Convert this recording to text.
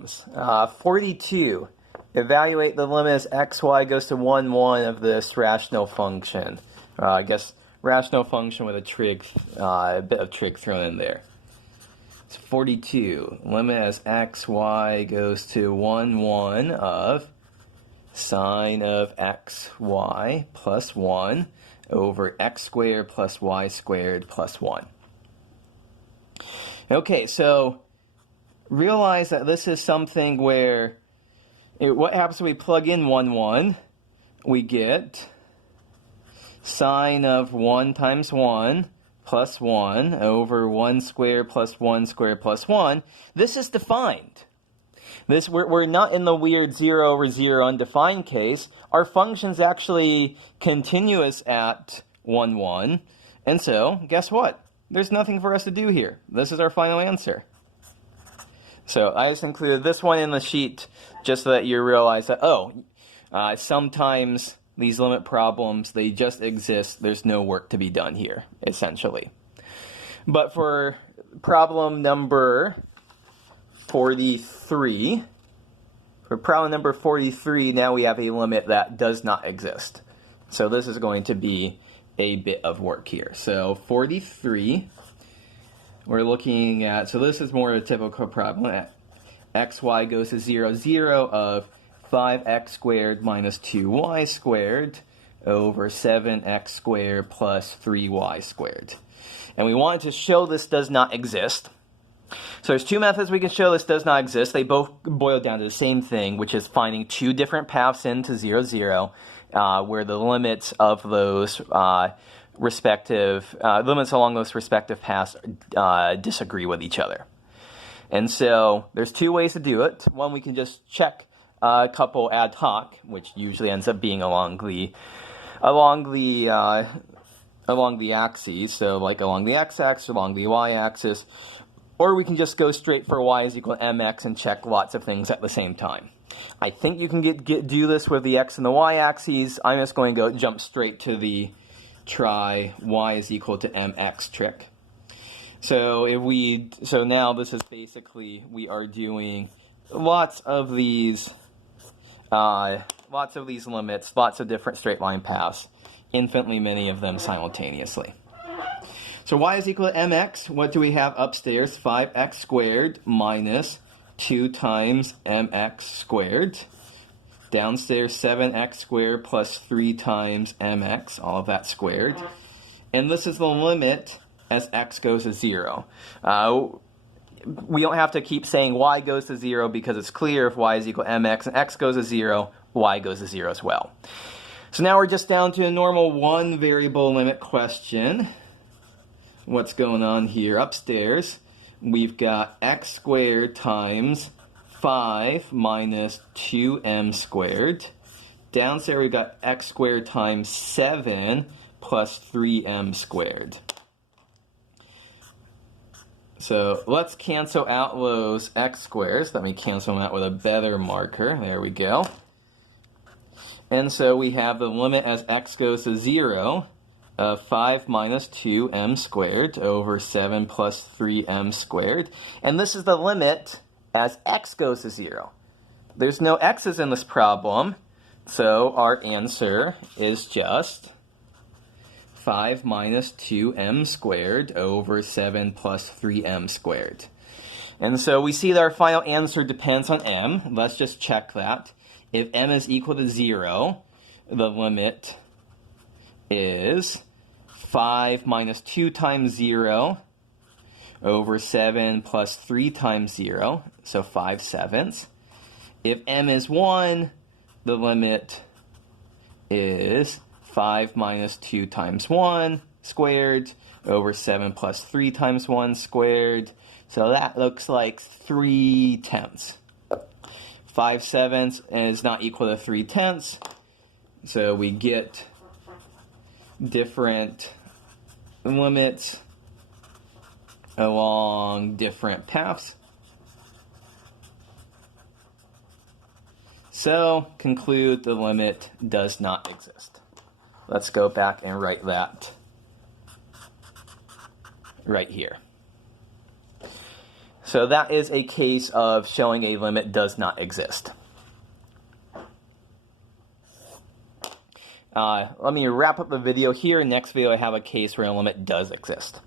problems. 42. Evaluate the limit as xy goes to 1, 1 of this rational function. I guess rational function with a trig, a bit of trig thrown in there. It's 42. Limit as xy goes to 1, 1 of sine of xy plus 1 over x squared plus y squared plus 1. Okay, so realize that this is something where what happens when we plug in 1, 1? We get sine of 1 times 1 plus 1 over 1 squared plus 1 squared plus 1. This is defined. We're not in the weird 0 over 0 undefined case. Our function's actually continuous at 1, 1. And so, guess what? There's nothing for us to do here. This is our final answer. So I just included this one in the sheet just so that you realize that, sometimes these limit problems, they just exist. There's no work to be done here, essentially. But for problem number 43, now we have a limit that does not exist. So this is going to be a bit of work here. So 43, we're looking at, so this is more a typical problem. Xy goes to 0, 0 of 5x squared minus 2y squared over 7x squared plus 3y squared. And we wanted to show this does not exist. So there's two methods we can show this does not exist. They both boil down to the same thing, which is finding two different paths into 0, 0, where the limits of those limits along those respective paths disagree with each other. And so there's two ways to do it. One, we can just check a couple ad hoc, which usually ends up being along the axes, so like along the x-axis, along the y-axis, or we can just go straight for y is equal to mx and check lots of things at the same time. I think you can do this with the x and the y-axes. I'm just going to jump straight to the try y is equal to mx trick. So now this is basically, we are doing lots of these limits, lots of different straight line paths, infinitely many of them simultaneously. So y is equal to mx. What do we have upstairs? 5x squared minus 2 times mx squared. Downstairs, 7x squared plus 3 times mx, all of that squared. And this is the limit as x goes to 0. We don't have to keep saying y goes to 0 because it's clear if y is equal to mx and x goes to 0, y goes to 0 as well. So now we're just down to a normal one variable limit question. What's going on here? Upstairs, we've got x squared times 5 minus 2m squared. Downstairs, we've got x squared times 7 plus 3m squared. So let's cancel out those x squares. Let me cancel them out with a better marker. There we go. And so we have the limit as x goes to 0 of 5 minus 2m squared over 7 plus 3m squared. And this is the limit as x goes to 0. There's no x's in this problem, so our answer is just 5 minus 2m squared over 7 plus 3m squared. And so we see that our final answer depends on m. Let's just check that. If m is equal to 0, the limit is 5 minus 2 times 0 over 7 plus 3 times 0, so 5/7. If m is 1, the limit is 5 minus 2 times 1 squared over 7 plus 3 times 1 squared. So that looks like 3/10. 5/7 is not equal to 3/10. So we get different limits along different paths. So conclude the limit does not exist. Let's go back and write that right here. So that is a case of showing a limit does not exist. Let me wrap up the video here. Next video I have a case where a limit does exist.